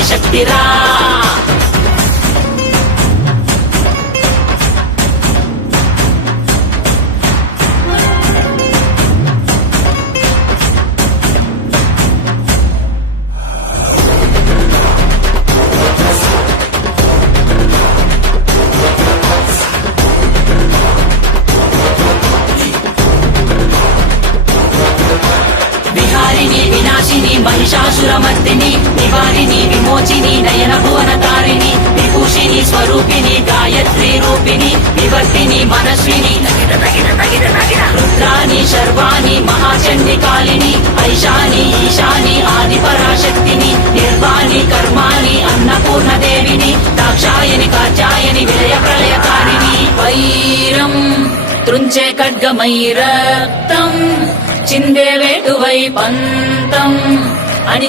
ఆదిశక్తిరా. విహారిణి వినాశిని మహిషాసురమర్దిని నివారిణి విమోచిని నయన భువన తారిణి విభూషిణి స్వరూపిణి గాయత్రి రూపిణి వివర్తిని మనస్విని రుద్రాని శర్వాణి మహాచండికాలిని ఐశాని ఈశాని ఆది పరాశక్తిని నిర్వాణి కర్మాణి అన్నపూర్ణ దేవిని దాక్షాయని కాచాయని విలయ ప్రళయకారిణి వైరం త్రుంచే ఖడ్గమై రక్తం చిందే వేటువై పంతం అని